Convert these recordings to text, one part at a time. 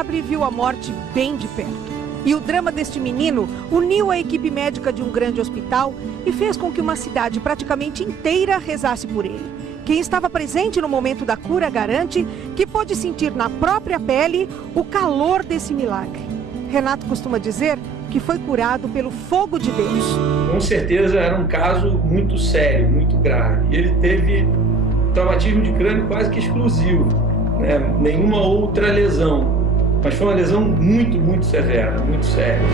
Seabre viu a morte bem de perto. E o drama deste menino uniu a equipe médica de um grande hospital e fez com que uma cidade praticamente inteira rezasse por ele. Quem estava presente no momento da cura garante que pôde sentir na própria pele o calor desse milagre. Renato costuma dizer que foi curado pelo fogo de Deus. Com certeza era um caso muito sério, muito grave. E ele teve traumatismo de crânio quase que exclusivo, né? Nenhuma outra lesão. Mas foi uma lesão muito severa, muito séria.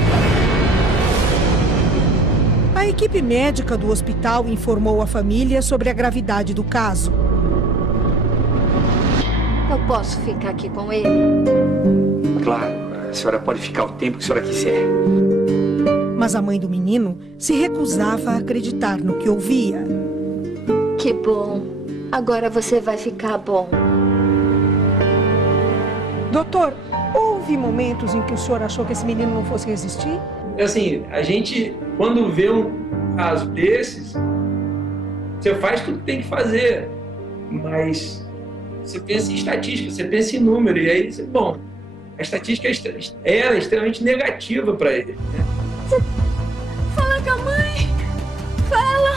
A equipe médica do hospital informou a família sobre a gravidade do caso. Eu posso ficar aqui com ele? Claro, a senhora pode ficar o tempo que a senhora quiser. Mas a mãe do menino se recusava a acreditar no que ouvia. Que bom. Agora você vai ficar bom. Doutor, houve momentos em que o senhor achou que esse menino não fosse resistir? Assim, a gente, quando vê um caso desses, você faz tudo que tem que fazer, mas você pensa em estatística, você pensa em número, e aí, bom, a estatística era extremamente negativa para ele, né? Fala com a mãe! Fala!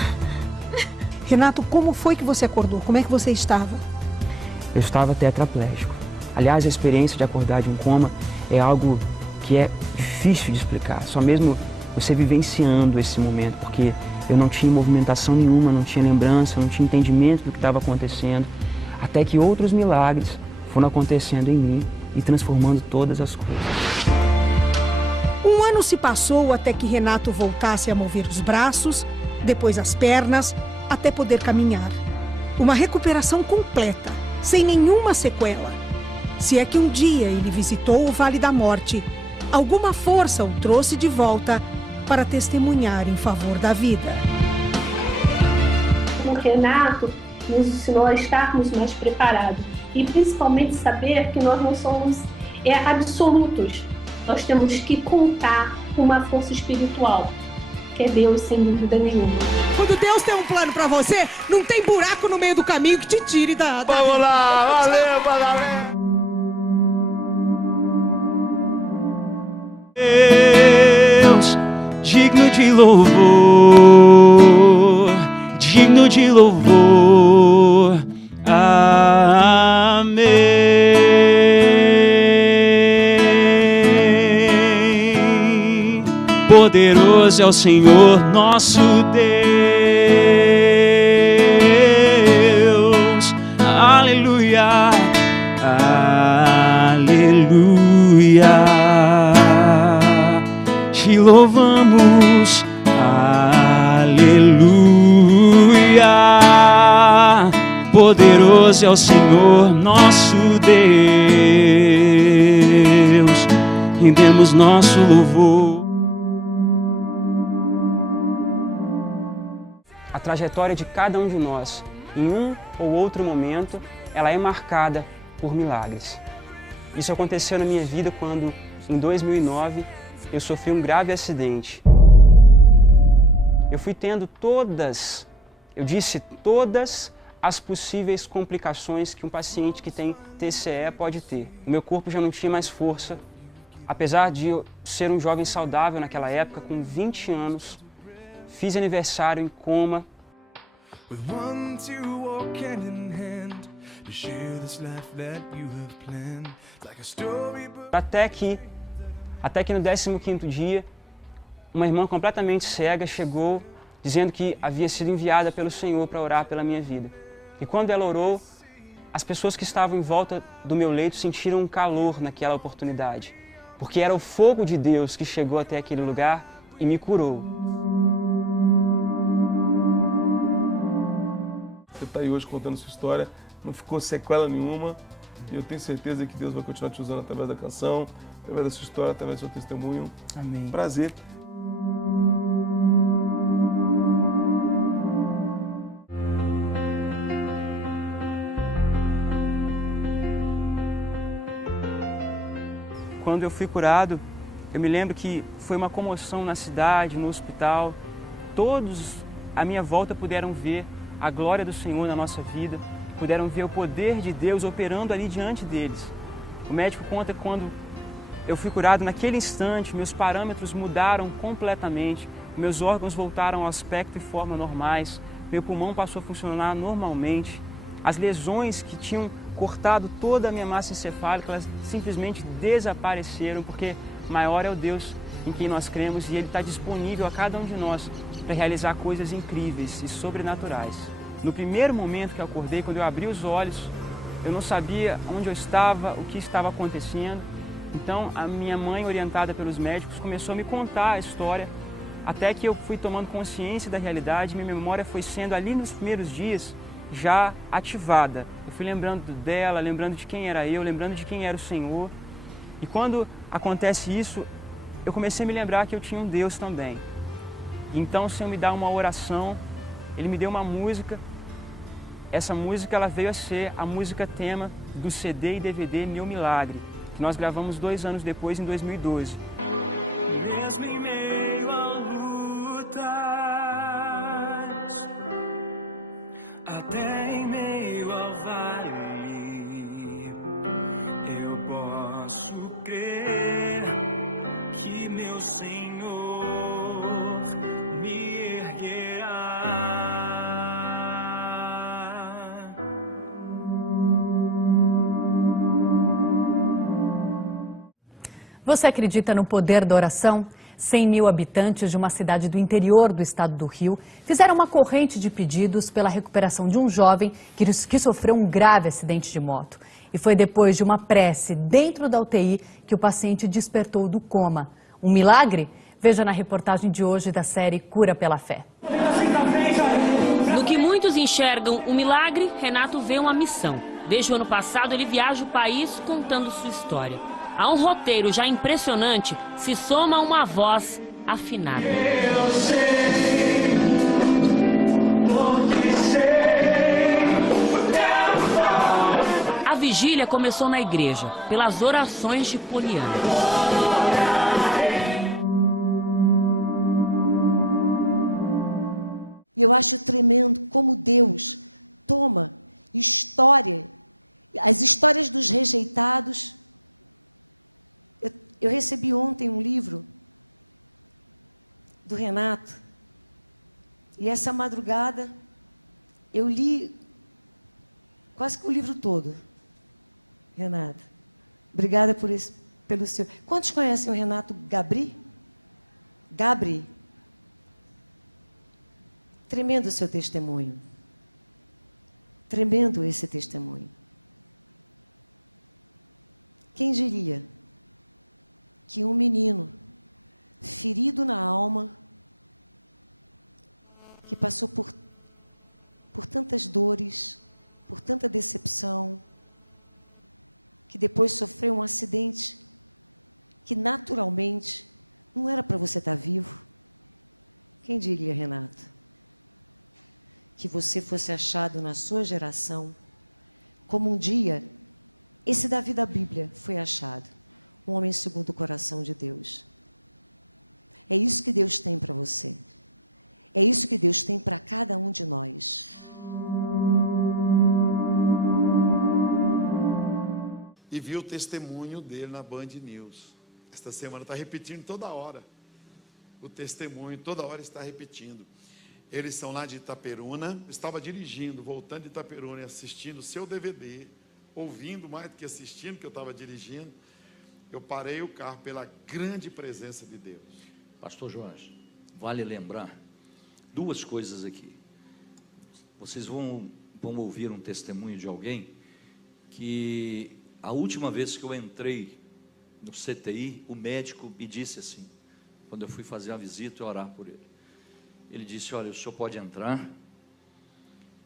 Renato, como foi que você acordou? Como é que você estava? Eu estava tetraplégico. Aliás, a experiência de acordar de um coma é algo que é difícil de explicar. Só mesmo você vivenciando esse momento, porque eu não tinha movimentação nenhuma, não tinha lembrança, não tinha entendimento do que estava acontecendo, até que outros milagres foram acontecendo em mim e transformando todas as coisas. Um ano se passou até que Renato voltasse a mover os braços, depois as pernas, até poder caminhar. Uma recuperação completa, sem nenhuma sequela. Se é que um dia ele visitou o Vale da Morte, alguma força o trouxe de volta para testemunhar em favor da vida. O Renato nos ensinou a estarmos mais preparados e principalmente saber que nós não somos absolutos. Nós temos que contar com uma força espiritual, que é Deus, sem dúvida nenhuma. Quando Deus tem um plano para você, não tem buraco no meio do caminho que te tire da... Vamos lá, valeu, galera! Deus, digno de louvor, digno de louvor, amém. Poderoso é o Senhor nosso Deus, aleluia, aleluia. Te louvamos, aleluia. Poderoso é o Senhor nosso Deus, rendemos nosso louvor. A trajetória de cada um de nós, em um ou outro momento, ela é marcada por milagres. Isso aconteceu na minha vida quando, em 2009, eu sofri um grave acidente. Eu fui tendo todas as possíveis complicações que um paciente que tem TCE pode ter. O meu corpo já não tinha mais força. Apesar de eu ser um jovem saudável naquela época, com 20 anos, fiz aniversário em coma. Até que no 15º dia, uma irmã completamente cega chegou dizendo que havia sido enviada pelo Senhor para orar pela minha vida. E quando ela orou, as pessoas que estavam em volta do meu leito sentiram um calor naquela oportunidade, porque era o fogo de Deus que chegou até aquele lugar e me curou. Você está aí hoje contando sua história, não ficou sequela nenhuma, e eu tenho certeza que Deus vai continuar te usando através da canção, através da sua história, através do seu testemunho. Amém. Prazer. Quando eu fui curado, eu me lembro que foi uma comoção na cidade, no hospital. Todos à minha volta puderam ver a glória do Senhor na nossa vida, puderam ver o poder de Deus operando ali diante deles. O médico conta que quando eu fui curado naquele instante, meus parâmetros mudaram completamente, meus órgãos voltaram ao aspecto e forma normais, meu pulmão passou a funcionar normalmente, as lesões que tinham cortado toda a minha massa encefálica, elas simplesmente desapareceram, porque maior é o Deus em quem nós cremos e Ele está disponível a cada um de nós para realizar coisas incríveis e sobrenaturais. No primeiro momento que eu acordei, quando eu abri os olhos, eu não sabia onde eu estava, o que estava acontecendo. Então, a minha mãe, orientada pelos médicos, começou a me contar a história, até que eu fui tomando consciência da realidade, minha memória foi sendo, ali nos primeiros dias, já ativada. Eu fui lembrando dela, lembrando de quem era eu, lembrando de quem era o Senhor. E quando acontece isso, eu comecei a me lembrar que eu tinha um Deus também. Então, o Senhor me dá uma oração, Ele me deu uma música. Essa música ela veio a ser a música tema do CD e DVD Meu Milagre, que nós gravamos 2 anos depois, em 2012. Mesmo em meio a lutas, até em meio ao vale, eu posso crer que meu Senhor me erguerá. Você acredita no poder da oração? 100 mil habitantes de uma cidade do interior do estado do Rio fizeram uma corrente de pedidos pela recuperação de um jovem que sofreu um grave acidente de moto. E foi depois de uma prece dentro da UTI que o paciente despertou do coma. Um milagre? Veja na reportagem de hoje da série Cura pela Fé. No que muitos enxergam um milagre, Renato vê uma missão. Desde o ano passado, ele viaja o país contando sua história. A um roteiro já impressionante, se soma uma voz afinada. Eu sei, porque sei. A vigília começou na igreja, pelas orações de Poliana. Eu acho tremendo como Deus toma história, as histórias dos rejeitados. Eu recebi ontem um livro do Renato, e essa madrugada eu li quase o livro todo. Renato, obrigada pelo seu... Quantos conhecem o Renato Gabriel? Tremendo esse testemunho. Tremendo esse testemunho. Quem diria que um menino ferido na alma, que passou por tantas dores, por tanta decepção, que depois sofreu um acidente que naturalmente não é para você estar vivo. Quem diria, Renato, que você fosse achado na sua geração como um dia esse Davi da Bíblia foi achado? Um homem segundo o coração de Deus. É isso que Deus tem para você. É isso que Deus tem para cada um de nós. E vi o testemunho dele na Band News. Esta semana está repetindo toda hora. O testemunho toda hora está repetindo. Eles são lá de Itaperuna. Eu estava dirigindo, voltando de Itaperuna e assistindo o seu DVD, ouvindo mais do que assistindo, que eu estava dirigindo. Eu parei o carro pela grande presença de Deus. Pastor Jorge, vale lembrar 2 coisas aqui. Vocês vão ouvir um testemunho de alguém que a última vez que eu entrei no CTI, o médico me disse assim, quando eu fui fazer a visita e orar por ele. Ele disse, olha, o senhor pode entrar,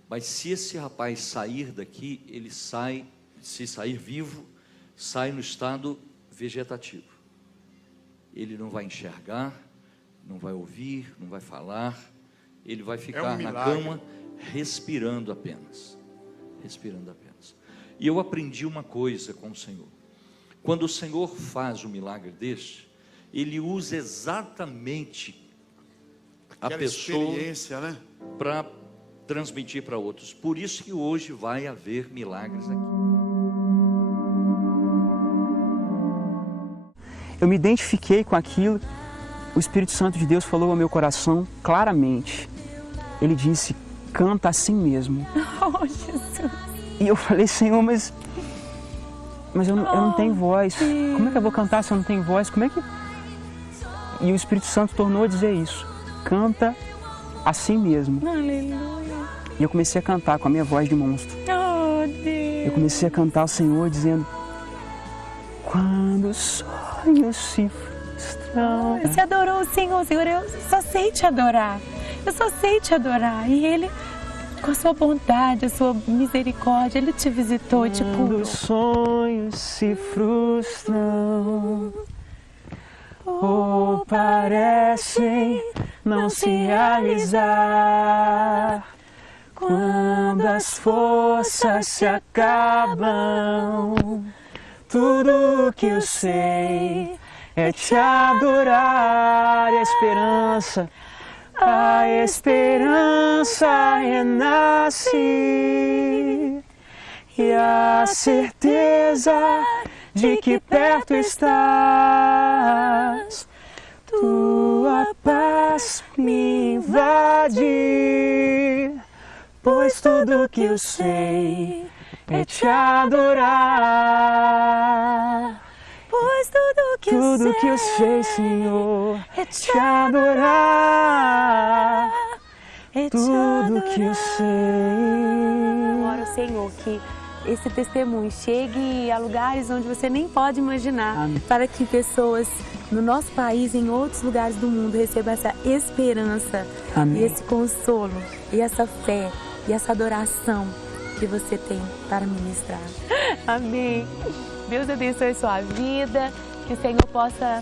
mas se esse rapaz sair daqui, ele sai, se sair vivo, sai no estado vegetativo. Ele não vai enxergar, não vai ouvir, não vai falar, ele vai ficar na cama respirando apenas. Respirando apenas. E eu aprendi uma coisa com o Senhor. Quando o Senhor faz um milagre deste, Ele usa exatamente a pessoa para transmitir para outros. Por isso que hoje vai haver milagres aqui. eu me identifiquei com aquilo. O Espírito Santo de Deus falou ao meu coração claramente. Ele disse, canta assim mesmo. Oh, Jesus. E eu falei, Senhor, mas eu não tenho voz. Como é que eu vou cantar se eu não tenho voz? Como é que... E o Espírito Santo tornou a dizer isso. Canta assim mesmo. Aleluia. E eu comecei a cantar com a minha voz de monstro. Oh, Deus. Eu comecei a cantar ao Senhor dizendo, quando os sonhos se frustram. Você adorou o Senhor, Senhor, eu só sei te adorar. Eu só sei te adorar. E Ele, com a sua bondade, a sua misericórdia, Ele te visitou e te curou. Quando os sonhos se frustram, ou parecem não se realizar, quando as forças se acabam, tudo que eu sei é te adorar. A esperança renasce e a certeza de que perto estás, tua paz me invade, pois tudo que eu sei é te adorar. Pois tudo que eu sei, Senhor, é te adorar. Tudo que eu sei. Eu oro, Senhor, que esse testemunho chegue a lugares onde você nem pode imaginar. Amém. Para que pessoas no nosso país e em outros lugares do mundo recebam essa esperança. Amém. E esse consolo, e essa fé, e essa adoração que você tem para ministrar. Amém. Deus abençoe sua vida, que o Senhor possa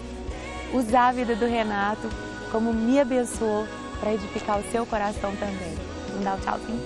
usar a vida do Renato como me abençoou para edificar o seu coração também. Vamos dar um tchauzinho?